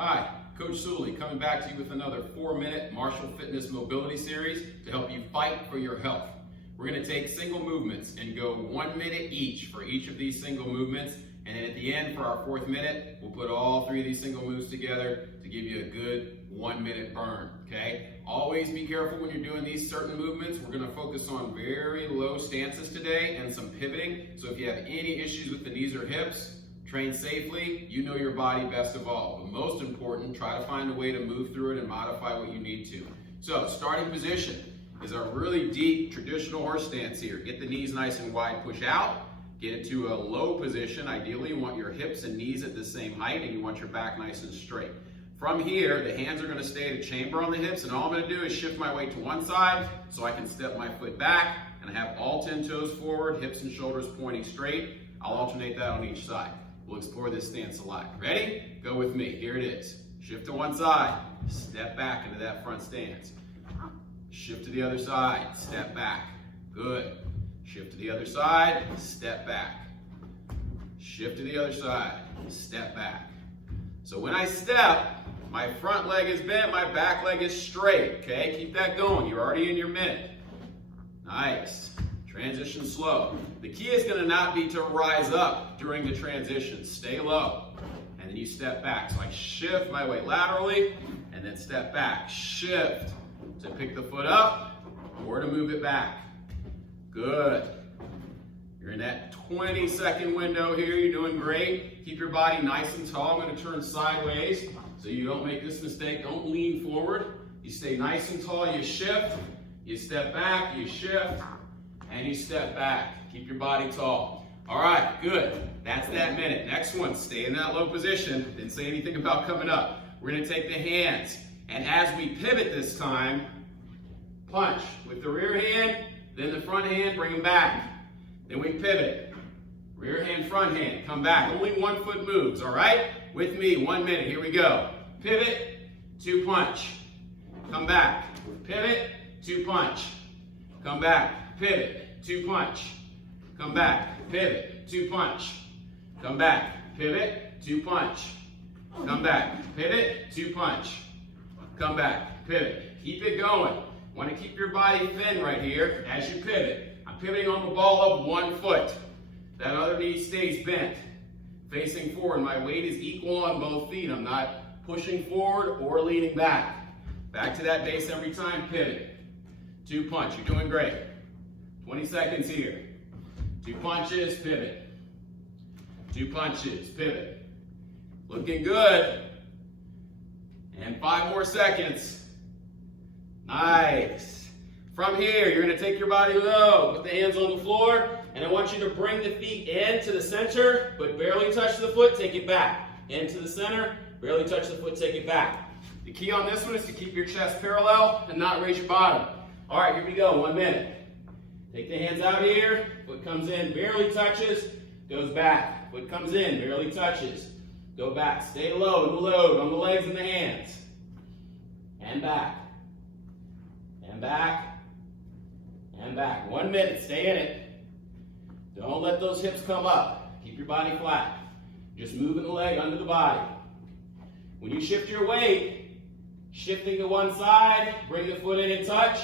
Hi, Coach Suley coming back to you with another 4-minute Marshall Fitness Mobility Series to help you fight for your health. We're going to take single movements and go 1 minute each for each of these single movements, and then at the end for our 4th minute, we'll put all 3 of these single moves together to give you a good 1 minute burn, okay? Always be careful when you're doing these certain movements. We're going to focus on very low stances today and some pivoting, so if you have any issues with the knees or hips, train safely. You know your body best of all. But most important, try to find a way to move through it and modify what you need to. So, starting position is a really deep traditional horse stance here. Get the knees nice and wide, push out. Get into a low position. Ideally, you want your hips and knees at the same height and you want your back nice and straight. From here, the hands are going to stay at a chamber on the hips, and all I'm going to do is shift my weight to one side so I can step my foot back and I have all 10 toes forward, hips and shoulders pointing straight. I'll alternate that on each side. We'll explore this stance a lot. Ready? Go with me. Here it is. Shift to one side. Step back into that front stance. Shift to the other side. Step back. Good. Shift to the other side. Step back. Shift to the other side. Step back. So when I step, my front leg is bent, my back leg is straight. Okay? Keep that going. You're already in your minute. Nice. Transition slow. The key is going to not be to rise up during the transition. Stay low. And then you step back. So I shift my weight laterally and then step back. Shift to pick the foot up or to move it back. Good. You're in that 20-second window here. You're doing great. Keep your body nice and tall. I'm going to turn sideways so you don't make this mistake. Don't lean forward. You stay nice and tall. You shift. You step back. You shift. And you step back. Keep your body tall. All right, good. That's that minute. Next one, stay in that low position. Didn't say anything about coming up. We're going to take the hands, and as we pivot this time, punch with the rear hand, then the front hand, bring them back. Then we pivot. Rear hand, front hand, come back. Only 1 foot moves, all right? With me, 1 minute. Here we go. Pivot, 2 punch. Come back. Pivot, 2 punch. Come back. Pivot, 2 punch. Come back. Pivot, 2 punch. Come back. Pivot, 2 punch. Come back. Pivot, 2 punch. Come back. Pivot. Keep it going. Want to keep your body thin right here as you pivot. I'm pivoting on the ball of 1 foot. That other knee stays bent. Facing forward. My weight is equal on both feet. I'm not pushing forward or leaning back. Back to that base every time. Pivot. 2 punch. You're doing great. 20 seconds here. 2 punches, pivot. 2 punches, pivot. Looking good. And 5 more seconds. Nice. From here, you're going to take your body low. Put the hands on the floor. And I want you to bring the feet into the center, but barely touch the foot, take it back. Into the center, barely touch the foot, take it back. The key on this one is to keep your chest parallel and not raise your bottom. All right, here we go, 1 minute. Take the hands out here, foot comes in, barely touches, goes back. Foot comes in, barely touches, go back. Stay low in the load on the legs and the hands. And back. And back. And back. 1 minute, stay in it. Don't let those hips come up. Keep your body flat. Just moving the leg under the body. When you shift your weight, shifting to one side, bring the foot in and touch.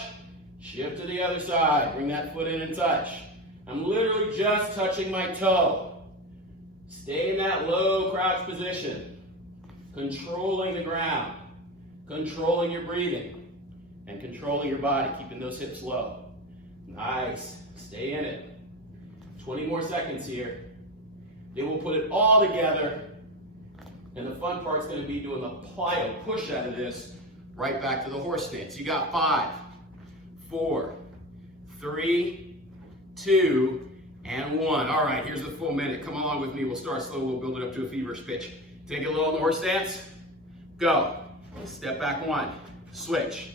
Shift to the other side. Bring that foot in and touch. I'm literally just touching my toe. Stay in that low crouch position. Controlling the ground. Controlling your breathing. And controlling your body. Keeping those hips low. Nice. Stay in it. 20 more seconds here. Then we'll put it all together. And the fun part's going to be doing the plyo push out of this right back to the horse stance. You got 5. 4, 3, 2, and 1. All right, here's the full minute. Come along with me. We'll start slow. We'll build it up to a feverish pitch. Take it low in the horse stance. Go. Step back 1. Switch.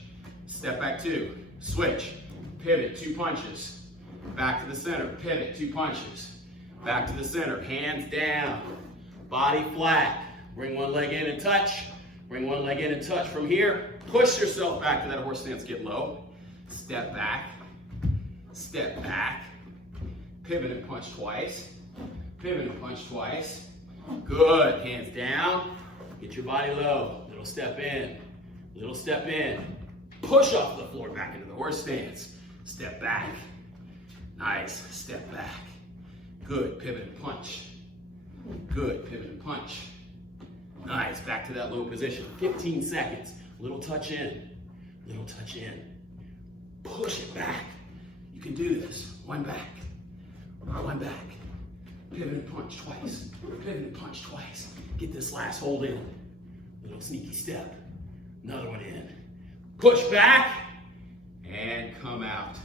Step back 2. Switch. Pivot. 2 punches. Back to the center. Pivot. 2 punches. Back to the center. Hands down. Body flat. Bring one leg in and touch. Bring one leg in and touch. From here, push yourself back to that horse stance. Get low. Step back, pivot and punch twice, pivot and punch twice. Good, hands down, Get your body low. Little step in. Little step in. Push off the floor back into the horse stance. Step back. Nice. Step back. Good. Pivot and punch. Good. Pivot and punch. Nice. Back to that low position. 15 seconds. Little touch in. Little touch in. Push it back. You can do this. One back. One back. Pivot and punch twice. Pivot and punch twice. Get this last hold in. Little sneaky step. Another one in. Push back and come out.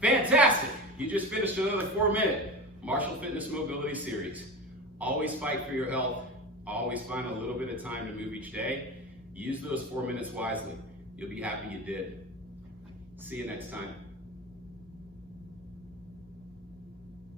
Fantastic. You just finished another 4-minute Marshall Fitness Mobility Series. Always fight for your health. Always find a little bit of time to move each day. Use those 4 minutes wisely. You'll be happy you did. See you next time.